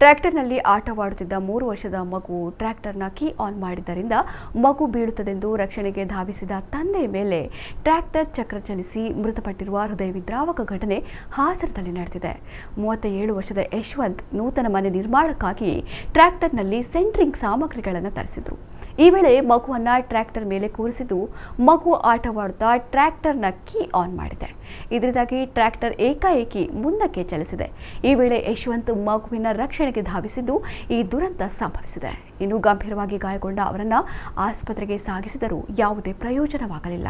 ಟ್ರ್ಯಾಕ್ಟರ್ನಲ್ಲಿ ಆಟವಾಡುತ್ತಿದ್ದ 3 ವರ್ಷದ ಮಗು ಟ್ರ್ಯಾಕ್ಟರ್ನ ಕೀ ಆನ್ ಮಾಡಿದ್ದರಿಂದ ಮಗು ಬೀಳುತ್ತದೆಂದು ರಕ್ಷಣೆಗೆ ಧಾವಿಸಿದ ತಂದೆ ಮೇಲೆ ಟ್ರ್ಯಾಕ್ಟರ್ ಚಕ್ರ ಚಲಿಸಿ ಮೃತಪಟ್ಟಿರುವ ಹೃದಯ ವಿದ್ರಾವಕ ಘಟನೆ ಹಾಸನದಲ್ಲಿ ನಡೆದಿದೆ. 37 ವರ್ಷದ ಯಶವಂತ್ ನೂತನ ಮನೆ ನಿರ್ಮಾಣಕ್ಕಾಗಿ ಟ್ರ್ಯಾಕ್ಟರ್ನಲ್ಲಿ ಸೆಂಟ್ರಿಂಗ್ ಸಾಮಗ್ರಿಗಳನ್ನು ತರಿಸಿದ್ರು. ಈ ವೇಳೆ ಮಗುವನ್ನ ಟ್ರ್ಯಾಕ್ಟರ್ ಮೇಲೆ ಕೂರಿಸಿದ್ದು ಮಗು ಆಟವಾಡುತ್ತಾ ಟ್ರ್ಯಾಕ್ಟರ್ನ ಕೀ ಆನ್ ಮಾಡಿದೆ. ಇದರಿಂದಾಗಿ ಟ್ರ್ಯಾಕ್ಟರ್ ಏಕಾಏಕಿ ಮುಂದಕ್ಕೆ ಚಲಿಸಿದೆ. ಈ ವೇಳೆ ಯಶವಂತ್ ಮಗುವಿನ ರಕ್ಷಣೆಗೆ ಧಾವಿಸಿದ್ದು ಈ ದುರಂತ ಸಂಭವಿಸಿದೆ. ಇನ್ನು ಗಂಭೀರವಾಗಿ ಗಾಯಗೊಂಡ ಅವರನ್ನ ಆಸ್ಪತ್ರೆಗೆ ಸಾಗಿಸಿದರೂ ಯಾವುದೇ ಪ್ರಯೋಜನವಾಗಲಿಲ್ಲ.